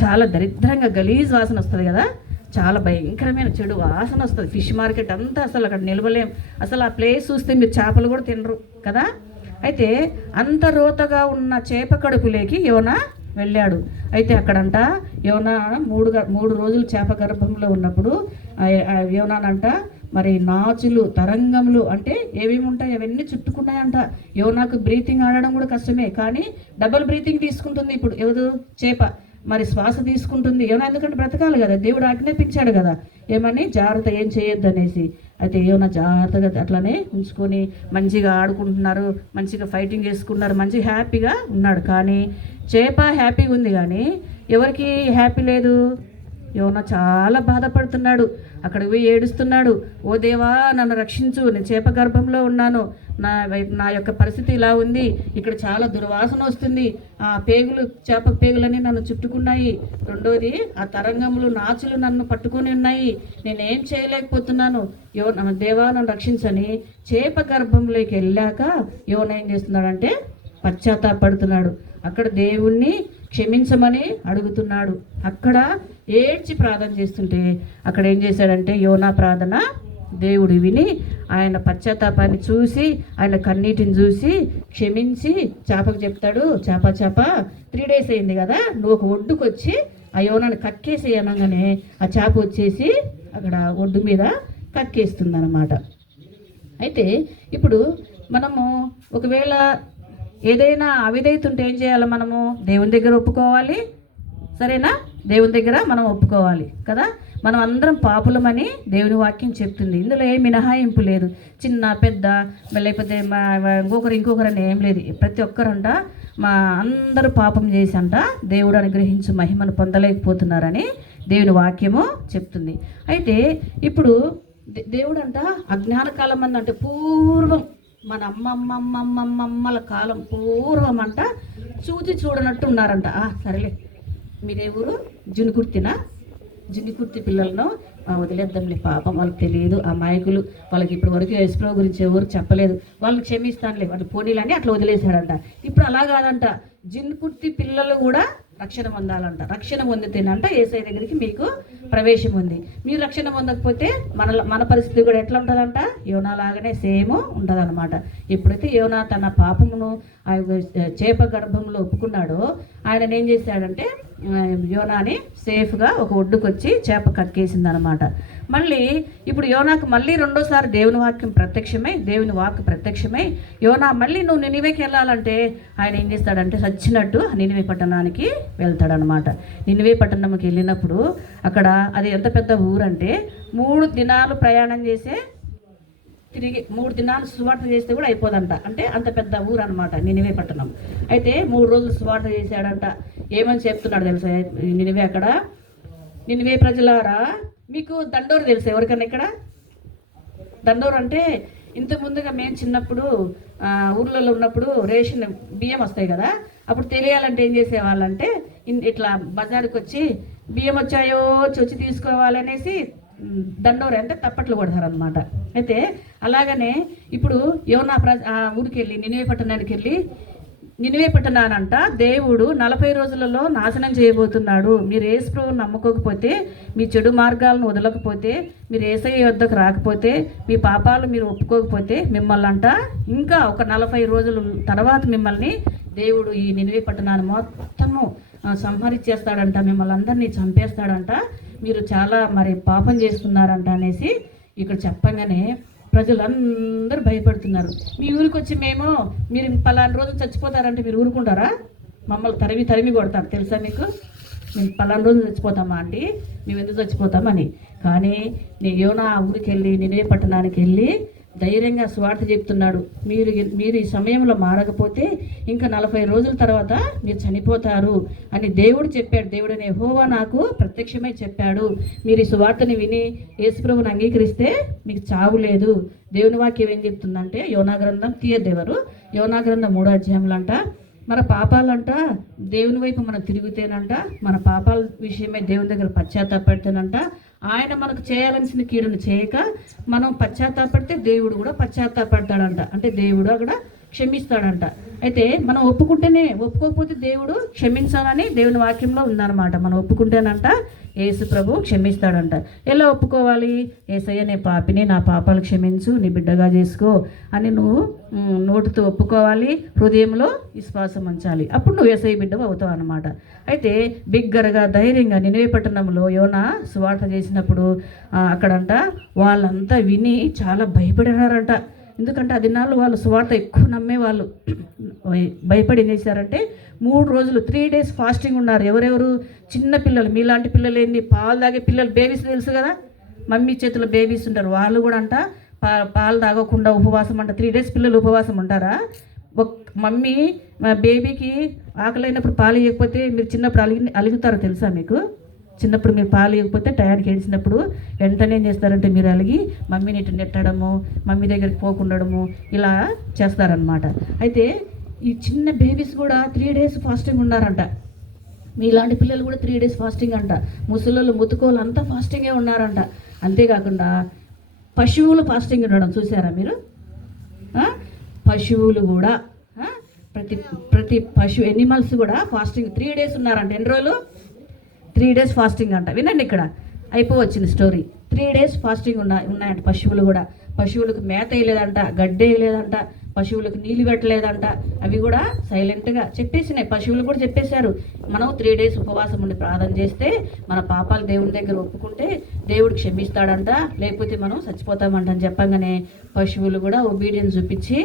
చాలా దరిద్రంగా గలీజ్ వాసన వస్తుంది కదా, చాలా భయంకరమైన చెడు వాసన వస్తుంది. ఫిష్ మార్కెట్ అంతా అసలు అక్కడ నిలవలేం, అసలు ఆ ప్లేస్ చూస్తే మీరు చేపలు కూడా తినరు కదా. అయితే అంత రోతగా ఉన్న చేప కడుపులోకి యోనా వెళ్ళాడు. అయితే అక్కడంట యోనా 3 రోజులు చేప గర్భంలో ఉన్నప్పుడు యోనానంట మరి నాచులు తరంగములు అంటే ఏమేమి ఉంటాయి అవన్నీ చుట్టుకున్నాయంట. యోనాకు బ్రీతింగ్ ఆడడం కూడా కష్టమే, కానీ డబుల్ బ్రీతింగ్ తీసుకుంటుంది ఇప్పుడు ఎవరు? చేప మరి శ్వాస తీసుకుంటుంది. యోనా ఎందుకంటే బ్రతకాలి కదా, దేవుడు ఆజ్ఞాపించాడు కదా ఏమని, జాగ్రత్త ఏం చేయొద్దు అనేసి. అయితే యోనా జాగ్రత్తగా అట్లనే ఉంచుకొని మంచిగా ఆడుకుంటున్నారు, మంచిగా ఫైటింగ్ చేసుకున్నారు, మంచిగా హ్యాపీగా ఉన్నాడు. కానీ చేప హ్యాపీగా ఉంది కానీ ఎవరికి హ్యాపీ లేదు? యోనా చాలా బాధపడుతున్నాడు, అక్కడికి పోయి ఏడుస్తున్నాడు, ఓ దేవా నన్ను రక్షించు, నేను చేప గర్భంలో ఉన్నాను, నా యొక్క పరిస్థితి ఇలా ఉంది, ఇక్కడ చాలా దుర్వాసన వస్తుంది, ఆ చేప పేగులని నన్ను చుట్టుకున్నాయి, రెండోది ఆ తరంగములు నాచులు నన్ను పట్టుకొని ఉన్నాయి, నేనేం చేయలేకపోతున్నాను, దేవా నన్ను రక్షించని చేప గర్భంలోకి వెళ్ళాక యోనా ఏం చేస్తున్నాడంటే పశ్చాత్తాపడుతున్నాడు. అక్కడ దేవుణ్ణి క్షమించమని అడుగుతున్నాడు. అక్కడ ఏడ్చి ప్రార్థన చేస్తుంటే అక్కడ ఏం చేశాడంటే యోనా ప్రార్థన దేవుడు విని ఆయన పశ్చాత్తాపాన్ని చూసి ఆయన కన్నీటిని చూసి క్షమించి చేపకు చెప్తాడు, చేప 3 days అయింది కదా, నువ్వు ఒక ఒడ్డుకు వచ్చి ఆ యోనాన్ని కక్కేసి అనగానే ఆ చేప వచ్చేసి అక్కడ ఒడ్డు మీద కక్కేస్తుంది అన్నమాట. అయితే ఇప్పుడు మనము ఒకవేళ ఏదైనా అవిధేయత ఉంటే ఏం చేయాలి? మనము దేవుని దగ్గర ఒప్పుకోవాలి, సరేనా? దేవుని దగ్గర మనం ఒప్పుకోవాలి కదా. మనం అందరం పాపులమని దేవుని వాక్యం చెప్తుంది, ఇందులో ఏ మినహాయింపు లేదు, చిన్న పెద్ద లేకపోతే ఇంకొకరు అని ఏం లేదు. ప్రతి ఒక్కరంట అందరూ పాపం చేసి అంట దేవుడు అనుగ్రహించు మహిమను పొందలేకపోతున్నారని దేవుని వాక్యము చెప్తుంది. అయితే ఇప్పుడు దేవుడు అంట అజ్ఞాన కాలం అంటే పూర్వం మన అమ్మమ్మమ్మమ్మమ్మమ్మల కాలం పూర్వం అంట చూసి చూడనట్టు ఉన్నారంట. సరేలే, మీరే ఊరు? జున్నికుర్తి పిల్లలను వదిలేద్దాంలే, పాపం వాళ్ళకి తెలియదు, అమాయకులు, వాళ్ళకి ఇప్పటి వరకు యేసుప్రభు గురించి ఎవరు చెప్పలేదు, వాళ్ళకి క్షమిస్తానులే, వాళ్ళు పోనీలని అట్లా వదిలేశాడంట. ఇప్పుడు అలా కాదంట, జిన్కుర్తి పిల్లలు కూడా రక్షణ పొందాలంట. రక్షణ పొందితేనంట యేసయ్య దగ్గరికి మీకు ప్రవేశం ఉంది. మీరు రక్షణ పొందకపోతే మన పరిస్థితి కూడా ఎట్లా ఉంటుందంట? యోనా లాగానే సేమ్ ఉంటుందన్నమాట. ఎప్పుడైతే యోనా తన పాపమును ఆ చేప గర్భంలో ఒప్పుకున్నాడో, ఆయన ఏం చేశాడంటే యోనాని సేఫ్గా ఒక ఒడ్డుకు వచ్చి చేప కక్కేసింది అనమాట. మళ్ళీ ఇప్పుడు యోనాకు మళ్ళీ రెండోసారి దేవుని వాక్కు ప్రత్యక్షమై యోనా మళ్ళీ నువ్వు నినివేకి వెళ్ళాలంటే ఆయన ఏం చేస్తాడంటే చచ్చినట్టు నినివే పట్టణానికి వెళ్తాడనమాట. నినివే పట్టణంకి వెళ్ళినప్పుడు అక్కడ అది ఎంత పెద్ద ఊరంటే 3 దినాలు ప్రయాణం చేసే, తిరిగి 3 దినాలు సువార్త చేస్తే కూడా అయిపోదంట. అంటే అంత పెద్ద ఊరు అనమాట నినివే పట్టణం. అయితే 3 రోజులు సువార్త చేశాడంట. ఏమని చెప్తున్నాడు తెలుసా నినివే అక్కడ? నినివే ప్రజలారా, మీకు దండోరు తెలుసా ఎవరికన్నా ఇక్కడ? దండోరు అంటే ఇంతకు ముందుగా మేము చిన్నప్పుడు ఊర్లలో ఉన్నప్పుడు రేషన్ బియ్యం వస్తాయి కదా, అప్పుడు తెలియాలంటే ఏం చేసేవాళ్ళంటే ఇట్లా బజారుకి వచ్చి బియ్యం వచ్చాయో వచ్చి తీసుకోవాలనేసి దండోరు అంటే తప్పట్లు కొడతారనమాట. అయితే అలాగనే ఇప్పుడు యోనా ఊరికి వెళ్ళి నినివే పట్టణానంట దేవుడు 40 రోజులలో నాశనం చేయబోతున్నాడు. మీరు యేసుప్రభువుని నమ్ముకోకపోతే, మీ చెడు మార్గాలను వదలకపోతే, మీరు యేసయ్య వద్దకు రాకపోతే, మీ పాపాలు మీరు ఒప్పుకోకపోతే మిమ్మల్ని అంట ఇంకా ఒక 40 రోజుల తర్వాత మిమ్మల్ని దేవుడు ఈ నినివే పట్టణాన్ని మొత్తము సంహరించేస్తాడంట, మిమ్మల్ని అందరినీ చంపేస్తాడంట, మీరు చాలా మరి పాపం చేస్తున్నారంట అనేసి ఇక్కడ చెప్పగానే ప్రజలందరూ భయపడుతున్నారు. మీ ఊరికి వచ్చి మీరు పలానా రోజు చచ్చిపోతారంటే మీరు ఊరుకుంటారా? మమ్మల్ని తరిమి కొడతారు తెలుసా మీకు? మేము పలానా రోజు చచ్చిపోతామా అండి, మేము ఎందుకు చచ్చిపోతామని. కానీ నేను యోనా ఊరికి వెళ్ళి నినివే పట్టణానికి వెళ్ళి ధైర్యంగా స్వార్థ చెప్తున్నాడు. మీరు ఈ సమయంలో మారకపోతే ఇంకా 40 రోజుల తర్వాత మీరు చనిపోతారు అని దేవుడు చెప్పాడు. దేవుడనే యెహోవా నాకు ప్రత్యక్షమై చెప్పాడు. మీరు ఈ సువార్తని విని యేసుప్రభుని అంగీకరిస్తే మీకు చావు లేదు. దేవుని వాక్యం ఏం చెప్తుందంటే యోనా గ్రంథం తీయదేవరు యోనా గ్రంథం 3వ అధ్యాయంలో అంట మన పాపాలంట దేవుని వైపు మనం తిరుగుతేనంట, మన పాపాల విషయమై దేవుని దగ్గర పశ్చాత్తాపడితేనంట ఆయన మనకు చేయాల్సిన కీడును చేయక మనం పశ్చాత్తాపడితే దేవుడు కూడా పశ్చాత్తాపడతాడంట. అంటే దేవుడు అక్కడ క్షమిస్తాడంట. అయితే మనం ఒప్పుకోకపోతే దేవుడు క్షమించాలని దేవుని వాక్యంలో ఉందన్నమాట. మనం ఒప్పుకుంటేనంట యేసు ప్రభు క్షమిస్తాడంట. ఎలా ఒప్పుకోవాలి? యేసయ్య నీ పాపిని, నా పాపాలు క్షమించు, నీ బిడ్డగా చేసుకో అని నువ్వు నోటితో ఒప్పుకోవాలి, హృదయంలో విశ్వాసం ఉంచాలి. అప్పుడు నువ్వు యేసయ్య బిడ్డవు అవుతావు అనమాట. అయితే బిగ్గరగా ధైర్యంగా నినివే పట్టణంలో యోనా సువార్త చేసినప్పుడు అక్కడంట వాళ్ళంతా విని చాలా భయపడినారంట. ఎందుకంటే ఆ దినాల్లో వాళ్ళు సువార్త ఎక్కువ నమ్మేవాళ్ళు. భయపడి ఏం చేశారంటే 3 రోజులు 3 days ఫాస్టింగ్ ఉన్నారు. ఎవరెవరు? చిన్న పిల్లలు, మీలాంటి పిల్లలు ఏంటి, పాలు తాగే పిల్లలు, బేబీస్ తెలుసు కదా, మమ్మీ చేతిలో బేబీస్ ఉంటారు, వాళ్ళు కూడా అంట పాలు తాగకుండా ఉపవాసం అంట. 3 days పిల్లలు ఉపవాసం ఉంటారా? మమ్మీ బేబీకి ఆకలైనప్పుడు పాలు ఇవ్వకపోతే మీరు చిన్నప్పుడు అలుగుతారో తెలుసా మీకు? చిన్నప్పుడు మీరు పాలు ఇవ్వకపోతే టయానికి ఏడిచినప్పుడు వెంటనే ఏం చేస్తారంటే మీరు అలిగి మమ్మీని ఇటు నెట్టడము, మమ్మీ దగ్గరికి పోకుండడము ఇలా చేస్తారనమాట. అయితే ఈ చిన్న బేబీస్ కూడా 3 days ఫాస్టింగ్ ఉన్నారంట. మీలాంటి పిల్లలు కూడా 3 days ఫాస్టింగ్ అంట. ముసలోళ్ళు ముతుకోళ్ళు అంతా ఫాస్టింగే ఉన్నారంట. అంతేకాకుండా పశువులు ఫాస్టింగ్ ఉండడం చూసారా మీరు? పశువులు కూడా ప్రతి ఎనిమల్స్ కూడా ఫాస్టింగ్ 3 days ఉన్నారంట. ఎన్ని రోజులు? 3 days ఫాస్టింగ్ అంట. వినండి, ఇక్కడ అయిపోవచ్చింది స్టోరీ. 3 days ఫాస్టింగ్ ఉన్నాయంట. పశువులు కూడా, పశువులకు మేత వేయలేదంట, గడ్డి వేయలేదంట, పశువులకు నీళ్ళు పెట్టలేదంట. అవి కూడా సైలెంట్గా చెప్పేసినాయి. పశువులు కూడా చెప్పేశారు, మనం 3 days ఉపవాసం ఉండి ప్రార్థన చేస్తే మన పాపాలు దేవుని దగ్గర ఒప్పుకుంటే దేవుడు క్షమిస్తాడంట, లేకపోతే మనం చచ్చిపోతామంట అని చెప్పగానే పశువులు కూడా ఒబీడియన్స్ చూపించి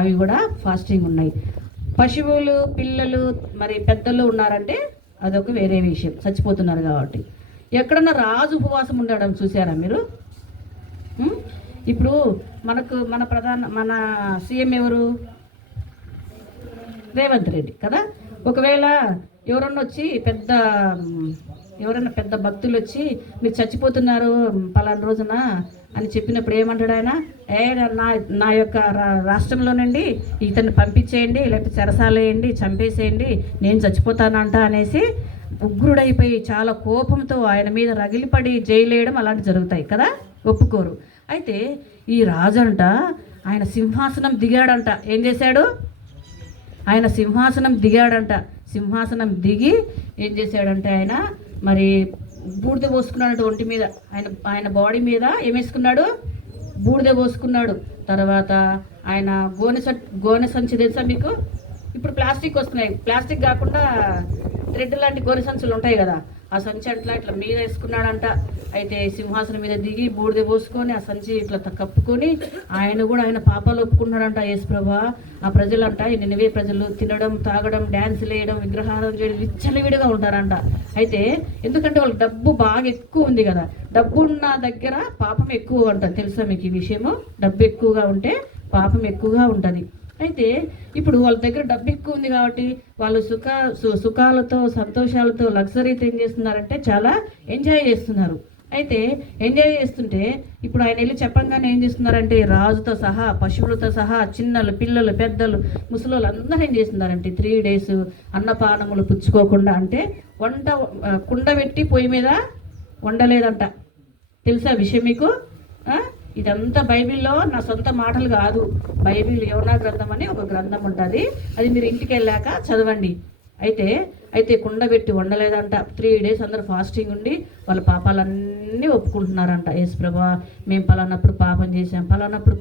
అవి కూడా ఫాస్టింగ్ ఉన్నాయి. పశువులు, పిల్లలు, మరి పెద్దలు ఉన్నారంటే అదొక వేరే విషయం, చచ్చిపోతున్నారు కాబట్టి. ఎక్కడన్నా రాజు ఉపవాసం ఉండడం చూసారా మీరు? ఇప్పుడు మన సీఎం ఎవరు? రేవంత్ రెడ్డి కదా. ఒకవేళ ఎవరన్నా పెద్ద భక్తులు వచ్చి మీరు చచ్చిపోతున్నారు పలానా రోజున అని చెప్పినప్పుడు ఏమంటాడు ఆయన, నా నా యొక్క రాష్ట్రంలో నుండి ఇతన్ని పంపించేయండి, లేకపోతే చెరసాలేయండి, చంపేసేయండి, నేను చచ్చిపోతానంట అనేసి ఉగ్రుడైపోయి చాలా కోపంతో ఆయన మీద రగిలిపడి జైలేయడం అలాంటివి జరుగుతాయి కదా, ఒప్పుకోరు. అయితే ఈ రాజంట ఆయన సింహాసనం దిగాడంట. ఏం చేశాడు? ఆయన సింహాసనం దిగాడంట. సింహాసనం దిగి ఏం చేశాడంటే ఆయన మరి బూడిద పోసుకున్నాడు ఒంటి మీద. ఆయన బాడీ మీద ఏమేసుకున్నాడు? బూడిద పోసుకున్నాడు. తర్వాత ఆయన గోనె సంచి తెలుసా మీకు? ఇప్పుడు ప్లాస్టిక్ వస్తున్నాయి, ప్లాస్టిక్ కాకుండా థ్రెడ్ లాంటి గోనె సంచులు ఉంటాయి కదా, ఆ సంచి ఇట్లా మీద వేసుకున్నాడంట. అయితే సింహాసనం మీద దిగి బూడిద పోసుకొని ఆ సంచి ఇట్లా కప్పుకొని ఆయన కూడా ఆయన పాపాలు ఒప్పుకున్నాడంట. యేసుప్రభా, ఆ ప్రజలంట, ఈ నినివే ప్రజలు తినడం, తాగడం, డ్యాన్స్ వేయడం, విగ్రహారం చేయడం విచ్చలవిడిగా ఉంటారంట. అయితే ఎందుకంటే వాళ్ళకి డబ్బు బాగా ఎక్కువ ఉంది కదా, డబ్బు ఉన్న దగ్గర పాపం ఎక్కువ ఉంటుంది. తెలుసా మీకు ఈ విషయము? డబ్బు ఎక్కువగా ఉంటే పాపం ఎక్కువగా ఉంటుంది. అయితే ఇప్పుడు వాళ్ళ దగ్గర డబ్బు ఎక్కువ ఉంది కాబట్టి వాళ్ళు సుఖాలతో సంతోషాలతో లగ్జరీతో ఏం చేస్తున్నారంటే చాలా ఎంజాయ్ చేస్తున్నారు. అయితే ఎంజాయ్ చేస్తుంటే ఇప్పుడు ఆయన వెళ్ళి చెప్పంగానే ఏం చేస్తున్నారంటే రాజుతో సహా, పశువులతో సహా, చిన్నలు, పిల్లలు, పెద్దలు, ముసలోళ్ళు అందరూ ఏం చేస్తున్నారంటే 3 days అన్నపానములు పుచ్చుకోకుండా, అంటే కుండ పెట్టి పొయ్యి మీద వండలేదంట. తెలుసా విషయం మీకు? ఇదంతా బైబిల్లో నా సొంత మాటలు కాదు. బైబిల్ యోనా గ్రంథం అని ఒక గ్రంథం ఉంటుంది, అది మీరు ఇంటికి వెళ్ళాక చదవండి. అయితే కుండ పెట్టి వండలేదంట. 3 days అందరూ ఫాస్టింగ్ ఉండి వాళ్ళ పాపాలన్నీ ఒప్పుకుంటున్నారంట. యేసుప్రభా, మేము పలానప్పుడు పాపం చేసాం, పలానప్పుడు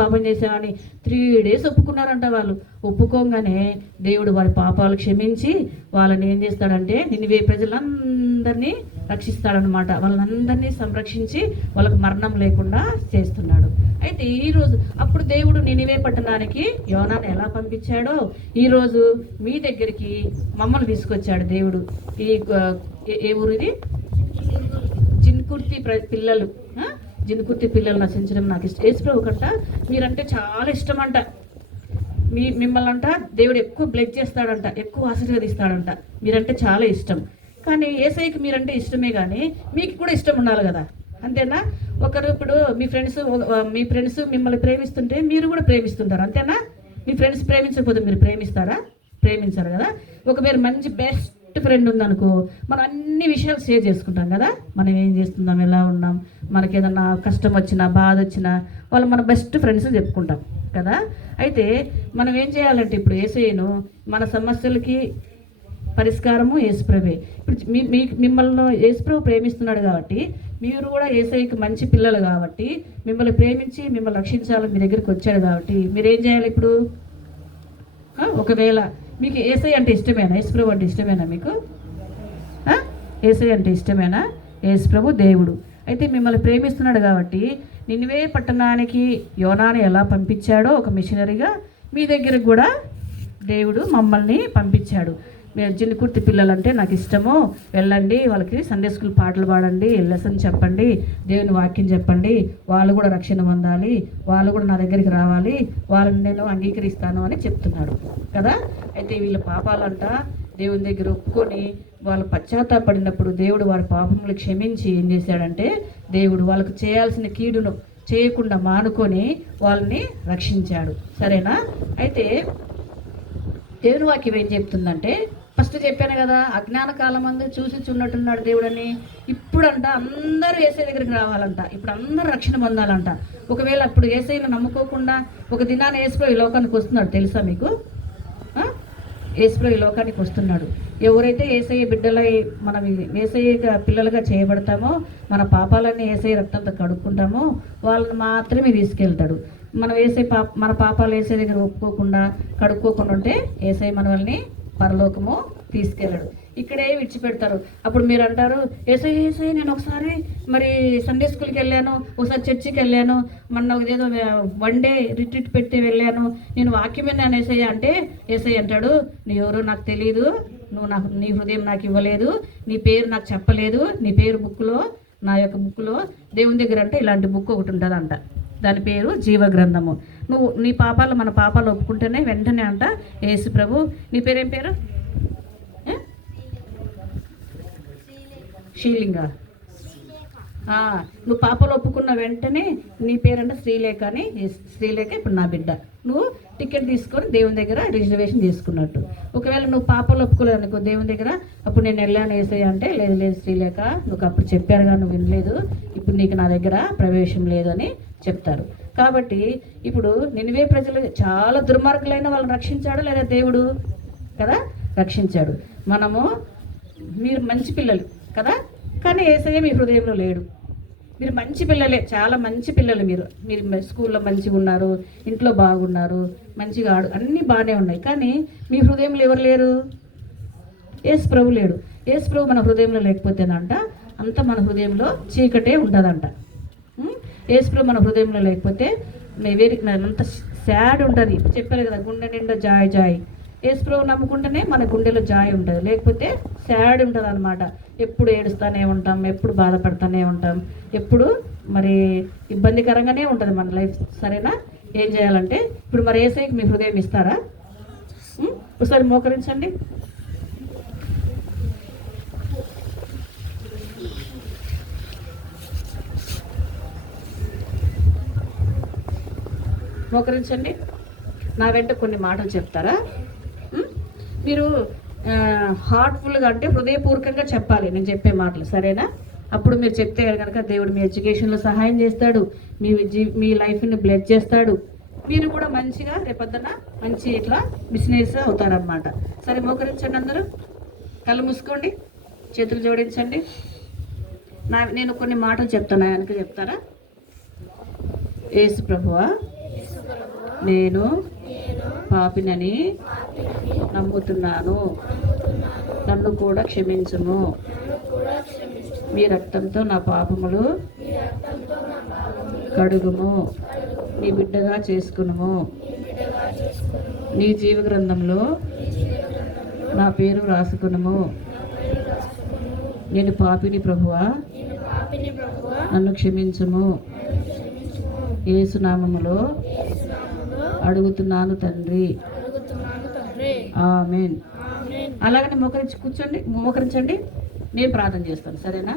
పాపం చేసాం అని 3 days ఒప్పుకున్నారంట. వాళ్ళు ఒప్పుకోగానే దేవుడు వారి పాపాలు క్షమించి వాళ్ళని ఏం చేస్తాడంటే నినివే ప్రజలందరినీ రక్షిస్తాడనమాట. వాళ్ళందరినీ సంరక్షించి వాళ్ళకి మరణం లేకుండా చేస్తున్నాడు. అయితే ఈరోజు అప్పుడు దేవుడు నినివే పట్టణానికి యోనాను ఎలా పంపించాడో ఈరోజు మీ దగ్గరికి మమ్మల్ని తీసుకొచ్చాడు దేవుడు. ఏ ఊరు ఇది? జిన్కుర్తి పిల్లలు. జిన్కుర్తి పిల్లలు నశించడం నాకు ఇష్టం. యేసుప్రభు కంట మీరంటే చాలా ఇష్టం అంట. మిమ్మల్ని అంట దేవుడు ఎక్కువ బ్లెస్ చేస్తాడంట, ఎక్కువ ఆశీర్వదిస్తాడంట. మీరంటే చాలా ఇష్టం. కానీ యేసయ్యకి మీరంటే ఇష్టమే, కానీ మీకు కూడా ఇష్టం ఉండాలి కదా, అంతేనా? ఒకరు ఇప్పుడు మీ ఫ్రెండ్స్ మిమ్మల్ని ప్రేమిస్తుంటే మీరు కూడా ప్రేమిస్తుంటారు, అంతేనా? మీ ఫ్రెండ్స్ ప్రేమించకపోతే మీరు ప్రేమిస్తారా? ప్రేమించారు కదా. ఒకవేళ మంచి బెస్ట్ ఫ్రెండ్ ఉందనుకో, మనం అన్ని విషయాలు షేర్ చేసుకుంటాం కదా. మనం ఏం చేస్తున్నాం, ఎలా ఉన్నాం, మనకి ఏదన్నా కష్టం వచ్చినా, బాధ వచ్చినా వాళ్ళు మన బెస్ట్ ఫ్రెండ్స్ చెప్పుకుంటాం కదా. అయితే మనం ఏం చేయాలంటే ఇప్పుడు యేసయ్యను మన సమస్యలకి పరిష్కారము యేసుప్రభే. ఇప్పుడు మిమ్మల్ని యేసుప్రభు ప్రేమిస్తున్నాడు కాబట్టి మీరు కూడా యేసయ్యకి మంచి పిల్లలు కాబట్టి మిమ్మల్ని ప్రేమించి మిమ్మల్ని రక్షించాలని మీ దగ్గరికి వచ్చాడు కాబట్టి మీరు ఏం చేయాలి ఇప్పుడు? ఒకవేళ మీకు యేసయ్య అంటే ఇష్టమేనా? యేసుప్రభు అంటే ఇష్టమేనా మీకు? యేసయ్య అంటే ఇష్టమేనా? యేసుప్రభు దేవుడు. అయితే మిమ్మల్ని ప్రేమిస్తున్నాడు కాబట్టి నినివే పట్టణానికి యోనాను ఎలా పంపించాడో ఒక మిషనరీగా మీ దగ్గరకు కూడా దేవుడు మమ్మల్ని పంపించాడు. మీరు జిన్కుర్తి పిల్లలంటే నాకు ఇష్టము, వెళ్ళండి, వాళ్ళకి సండే స్కూల్ పాటలు పాడండి, లెసన్ చెప్పండి, దేవుని వాక్యం చెప్పండి, వాళ్ళు కూడా రక్షణ పొందాలి, వాళ్ళు కూడా నా దగ్గరికి రావాలి, వాళ్ళని నేను అంగీకరిస్తాను అని చెప్తున్నాడు కదా. అయితే వీళ్ళ పాపాలంట దేవుని దగ్గర ఒప్పుకొని వాళ్ళు పశ్చాత్తాపడినప్పుడు దేవుడు వారి పాపములు క్షమించి ఏం చేశాడంటే దేవుడు వాళ్ళకు చేయాల్సిన కీడును చేయకుండా మానుకొని వాళ్ళని రక్షించాడు. సరేనా? అయితే దేవుని వాక్యం ఏం చెప్తుందంటే, ఫస్ట్ చెప్పాను కదా, అజ్ఞాన కాలం అందు చూసి చున్నట్టున్నాడు దేవుడని. ఇప్పుడంట అందరూ యేసయ్య దగ్గరికి రావాలంట, ఇప్పుడు అందరూ రక్షణ పొందాలంట. ఒకవేళ అప్పుడు యేసయ్యను నమ్ముకోకుండా ఒక దినాన్ని యేసుప్రభు ఈ లోకానికి వస్తున్నాడు, తెలుసా మీకు? యేసుప్రభు ఈ లోకానికి వస్తున్నాడు. ఎవరైతే యేసయ్య బిడ్డలై మనం యేసయ్య పిల్లలుగా చేయబడతామో, మన పాపాలన్నీ యేసయ్య రక్తంతో కడుక్కుంటామో వాళ్ళని మాత్రమే తీసుకెళ్తాడు. మనం మన పాపాలు యేసయ్య దగ్గర ఒప్పుకోకుండా కడుక్కోకుండా ఉంటే యేసయ్య మన వాళ్ళని పరలోకము తీసుకెళ్ళాడు. ఇక్కడే విడిచిపెడతారు. అప్పుడు మీరు అంటారు, యేసయ్య నేను ఒకసారి మరి సండే స్కూల్కి వెళ్ళాను, ఒకసారి చర్చికి వెళ్ళాను, మొన్న ఏదో 1 day రిట్రీట్ పెట్టి వెళ్ళాను, నేను వాక్యమే నేను యేసయ్య అంటే యేసయ్య అంటాడు, నీ ఎవరో నాకు తెలియదు, నీ హృదయం నాకు ఇవ్వలేదు, నీ పేరు నాకు చెప్పలేదు, నీ పేరు బుక్లో, నా యొక్క బుక్లో దేవుని దగ్గర అంటే ఇలాంటి బుక్ ఒకటి ఉంటుందంట, దాని పేరు జీవ గ్రంథము. నువ్వు నీ పాపాలు మన పాపాలు ఒప్పుకుంటేనే వెంటనే అంట యేసు ప్రభు, నీ పేరేం పేరు? షీలింగ. నువ్వు పాపలు ఒప్పుకున్న వెంటనే నీ పేరంటే శ్రీలేఖ అని, శ్రీలేఖ ఇప్పుడు నా బిడ్డ. నువ్వు టికెట్ తీసుకొని దేవుని దగ్గర రిజర్వేషన్ తీసుకున్నట్టు. ఒకవేళ నువ్వు పాపలు ఒప్పుకోలేదు అనుకో దేవుని దగ్గర, అప్పుడు నేను వెళ్ళాను ఏసయ్య అంటే, లేదు లేదు శ్రీలేఖ, నువ్వు అప్పుడు చెప్పారుగా, నువ్వు వినలేదు, ఇప్పుడు నీకు నా దగ్గర ప్రవేశం లేదని చెప్తారు. కాబట్టి ఇప్పుడు నినివే ప్రజలు చాలా దుర్మార్గులైన వాళ్ళని రక్షించాడు లేదా దేవుడు కదా, రక్షించాడు. మీరు మంచి పిల్లలు కదా, కానీ యేసయ్య మీ హృదయంలో లేడు. మీరు మంచి పిల్లలే, చాలా మంచి పిల్లలు. మీరు స్కూల్లో మంచిగా ఉన్నారు, ఇంట్లో బాగున్నారు, మంచిగా అన్నీ బాగానే ఉన్నాయి, కానీ మీ హృదయంలో ఎవరు లేరు? యేసు ప్రభు లేడు. యేసు ప్రభు మన హృదయంలో లేకపోతేనంట అంత మన హృదయంలో చీకటే ఉంటుందంట. యేసు ప్రభు మన హృదయంలో లేకపోతే అంత సాడ్ ఉంటుంది. చెప్పారు కదా, గుండె నిండా జాయ్ జాయ్. యేసు ప్రభు నమ్ముకుంటేనే మన గుండెలో జాయ్ ఉంటుంది, లేకపోతే సాడ్ ఉంటుంది అనమాట. ఎప్పుడు ఏడుస్తూనే ఉంటాం, ఎప్పుడు బాధపడుతూనే ఉంటాం, ఎప్పుడు మరి ఇబ్బందికరంగానే ఉంటుంది మన లైఫ్. సరేనా? ఏం చేయాలంటే ఇప్పుడు మరి యేసయ్యకి మీ హృదయం ఇస్తారా? ఒకసారి మోకరించండి. మోకరించండి. నా వెంట కొన్ని మాటలు చెప్తారా? మీరు హార్ట్ఫుల్గా అంటే హృదయపూర్వకంగా చెప్పాలి నేను చెప్పే మాటలు, సరేనా? అప్పుడు మీరు చెప్తే కనుక దేవుడు మీ ఎడ్యుకేషన్లో సహాయం చేస్తాడు, మీ లైఫ్ని బ్లెస్ చేస్తాడు. మీరు కూడా మంచిగా రేపొద్దున మంచి ఇట్లా బిజినెస్ అవుతారనమాట. సరే, మోకరించండి అందరూ. కళ్ళు మూసుకోండి, చేతులు జోడించండి. నేను కొన్ని మాటలు చెప్తాను, ఆయనకి చెప్తారా? యేసు ప్రభువా, నేను పాపినని నమ్ముతున్నాను, నన్ను కూడా క్షమించుము. మీ రక్తంతో నా పాపములు కడుగుము, నీ బిడ్డగా చేసుకునుము. నీ జీవ గ్రంథంలో నా పేరు రాసుకునుము. నేను పాపిని ప్రభువా, నన్ను క్షమించుము. యేసు నామములో అడుగుతున్నాను తండ్రి, ఆమేన్. అలాగనే మోకరించండి. నేను ప్రార్థన చేస్తాను, సరేనా?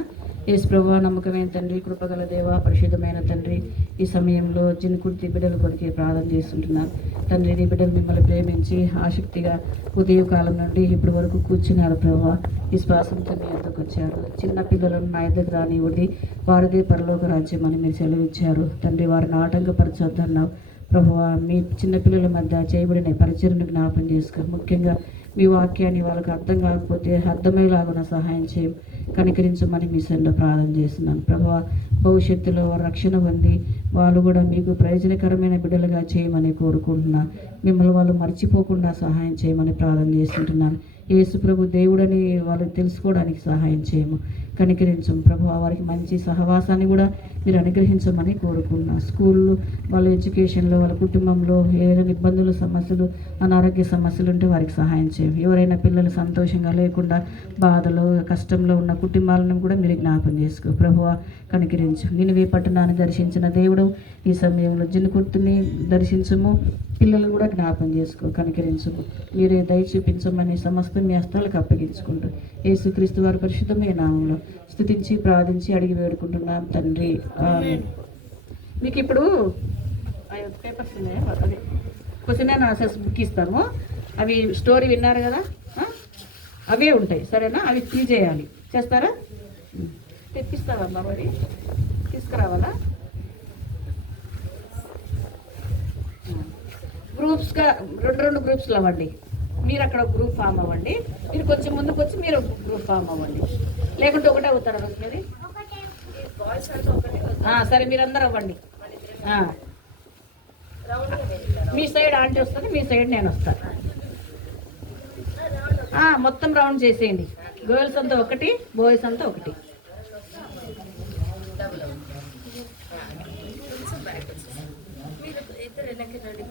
యేసు ప్రభువా, నమ్మకమైన తండ్రి, కృపగల దేవ, పరిశుద్ధమైన తండ్రి, ఈ సమయంలో జిన్కుర్తి బిడ్డల కొరికి ప్రార్థన చేస్తుంటున్నాను తండ్రి. నీ బిడ్డలు మిమ్మల్ని ప్రేమించి ఆసక్తిగా ఉదయకాలం నుండి ఇప్పటి వరకు కూర్చున్నారు ప్రభువా. ఈ శ్వాసంతో మీ ఎందుకు వచ్చారు. చిన్న పిల్లలను నా ఎద్దకు రానివ్వండి, వారిదే పరలోక రాజ్యం అని మీరు సెలవిచ్చారు తండ్రి. వారిని ఆటంకపరచొద్దన్నావు ప్రభువా. మీ చిన్నపిల్లల మధ్య చేయబడిన పరిచయను జ్ఞాపం చేసుకో. ముఖ్యంగా మీ వాక్యాన్ని వాళ్ళకి అర్థం కాకపోతే అర్థమయ్యేలాగా సహాయం చేయం, కనికరించమని మీ సన్నిధిలో ప్రార్థన చేస్తున్నాను ప్రభువా. భవిష్యత్తులో వారు రక్షణ పొంది వాళ్ళు కూడా మీకు ప్రయోజనకరమైన బిడ్డలుగా చేయమని కోరుకుంటున్నాను. మిమ్మల్ని వాళ్ళు మర్చిపోకుండా సహాయం చేయమని ప్రార్థన చేస్తుంటున్నాను. యేసు ప్రభు దేవుడని వాళ్ళకి తెలుసుకోవడానికి సహాయం చేయము, కనికరించము ప్రభు. వారికి మంచి సహవాసాన్ని కూడా మీరు అనుగ్రహించమని కోరుకుంటున్నాను. స్కూళ్ళు, వాళ్ళ ఎడ్యుకేషన్లో, వాళ్ళ కుటుంబంలో ఏదైనా ఇబ్బందులు, సమస్యలు, అనారోగ్య సమస్యలు ఉంటే వారికి సహాయం చేయము. ఎవరైనా పిల్లలు సంతోషంగా లేకుండా బాధలో, కష్టంలో ఉన్న కుటుంబాలను కూడా మీరు జ్ఞాపం చేసుకో ప్రభువా. కనికరించు. నినివే పట్టణాన్ని దర్శించిన దేవుడు ఈ సమయంలో జిన్కుర్తిని దర్శించము, పిల్లలు కూడా జ్ఞాపం చేసుకో, కనికరించము. మీరే దయ చూపించమని సమస్త మీ హస్తాలకు అప్పగించుకుంటూ యేసుక్రీస్తు వారి పరిశుద్ధమైన నామంలో స్తుతించి ప్రార్థించి అడిగి వేడుకుంటున్నాం తండ్రి, ఆమేన్. మీకు ఇప్పుడు పేపర్స్ ఉన్నాయా? అదే క్వశ్చన్ అండ్ ఆన్సర్స్ బుక్ ఇస్తాము. అవి స్టోరీ విన్నారు కదా, అవే ఉంటాయి, సరేనా? అవి ఫిల్ చేయాలి. చేస్తారా? తెప్పిస్తావమ్మా, మరి తీసుకురావాలా? గ్రూప్స్గా రెండు గ్రూప్స్లో అవ్వండి. మీరు అక్కడ గ్రూప్ ఫామ్ అవ్వండి, మీరు కొంచెం ముందుకు వచ్చి మీరు గ్రూప్ ఫామ్ అవ్వండి. లేకుంటే ఒకటే అవుతారా రోజు మీది? సరే, మీరందరూ అవ్వండి. మీ సైడ్ ఆంటీ వస్తుంది, మీ సైడ్ నేను వస్తాను. మొత్తం రౌండ్ చేసేయండి. గర్ల్స్ అంతా ఒకటి, బాయ్స్ అంతా ఒకటి. మీరు ఇద్దరు వెనక్కి రండి.